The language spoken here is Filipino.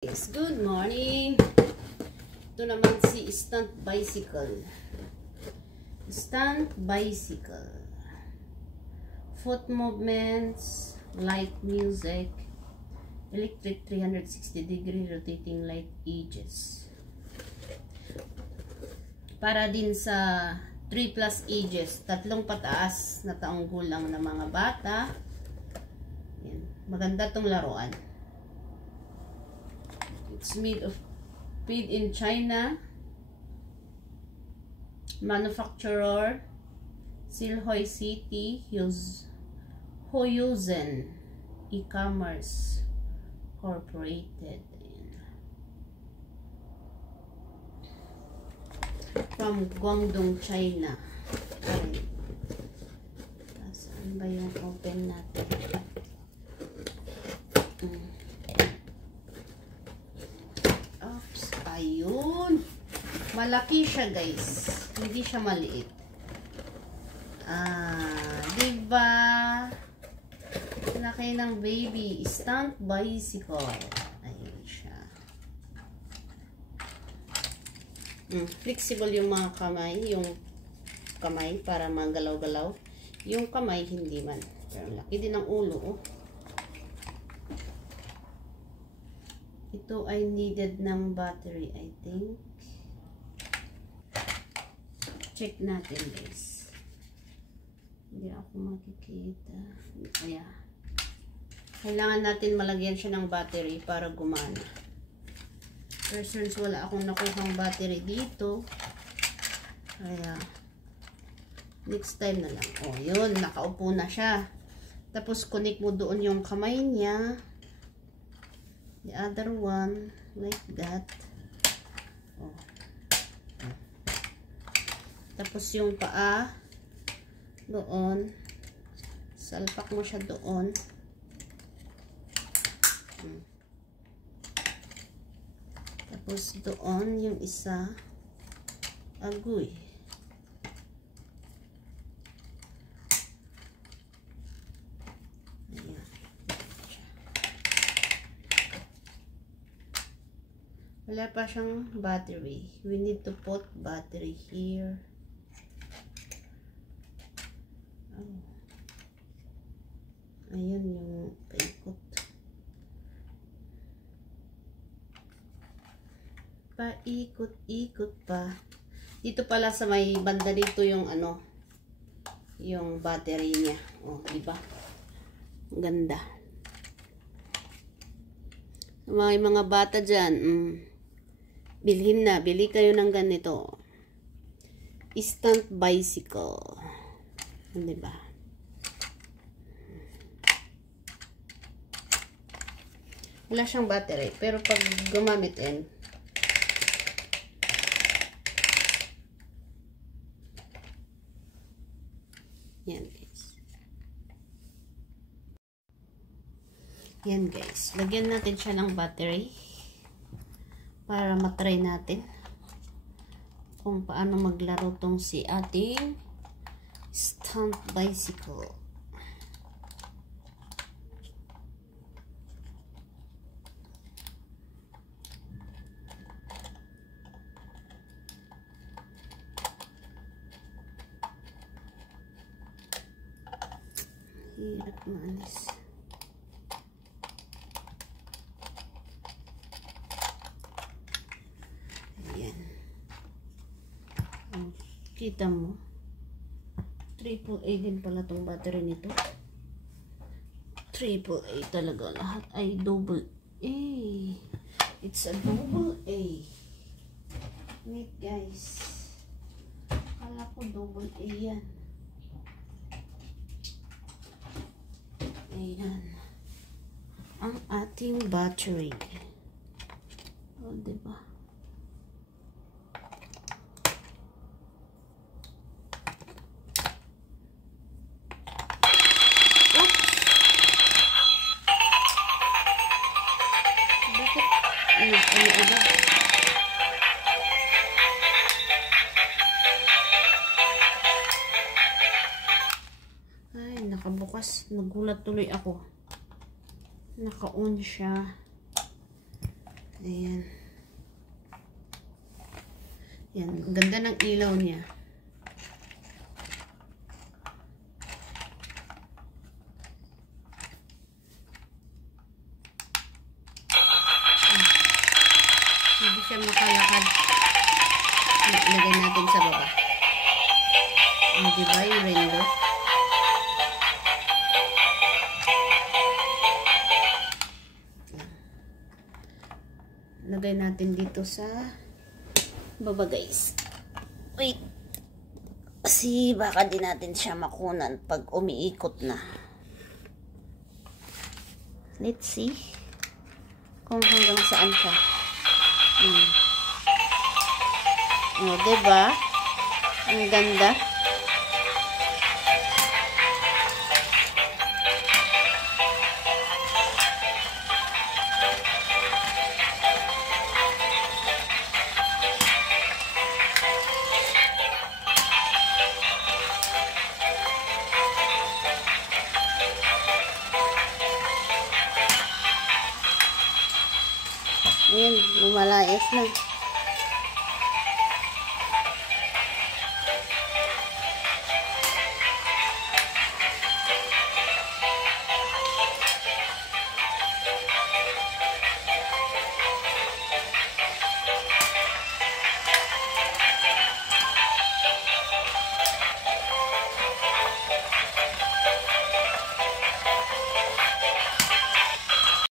Yes, good morning. Ito naman si Stunt Bicycle. Stunt Bicycle. Foot movements, light music, electric 360-degree rotating light ages. Para din sa 3+ ages, 3 pataas na taong gulang na mga bata. Yan. Maganda tong laruan. It's made in China. Manufacturer Silhoi City, Hoyuzen E-commerce Corporated. From Guangdong, China. Saan ba yung open natin? Ayun. Malaki siya, guys. Hindi siya maliit. Diba? Laki ng baby. Stunt bicycle. Ayun siya. Flexible yung mga kamay. Yung kamay para magalaw-galaw. Yung kamay, hindi man. Pero laki din ang ulo, oh. Ito ay needed ng battery, I think. Check natin, guys. Hindi ako makikita. Ayan. Kailangan natin malagyan siya ng battery para gumana. Pero since wala akong nakuhang battery dito, kaya next time na lang. Oh, yun. Nakaupo na siya. Tapos connect mo doon yung kamay niya. The other one, like that. Oh. Tapos yung paa, doon. Salpak mo siya doon. Tapos doon, yung isa, agoy. Wala pa siyang battery. We need to put battery here. Oh. Ayun yung paikot. Paikot-ikot pa. Dito pala sa may banda dito yung ano, yung battery niya. Oh, di ba? Ganda. May mga bata dyan, bilhin na, bili kayo ng ganito. Stunt bicycle. Diba? Wala siyang battery, pero pag gumamit yan, yan guys. Yan guys. Lagyan natin siya ng battery para matry natin kung paano maglaro tong si ating stunt bicycle. Hirap maalis. Kita mo, AAA din pala tong battery nito. AAA talaga. Lahat ay double A. It's a double A. Wait guys. Kala ko double A yan. Ayan. Ang ating battery. O, diba? Ay, nakabukas. Nagulat tuloy ako. Naka-on siya. Ayan. Yan. Ang ganda ng ilaw niya. Hindi siya makalakad. Ilagay natin sa baba. Diba yung rainbow? Lagay natin dito sa baba, guys. Wait. Kasi baka di natin siya makunan pag umiikot na. Let's see kung hanggang saan siya. O, diba? Ang ganda. Ayan, lumalayas na.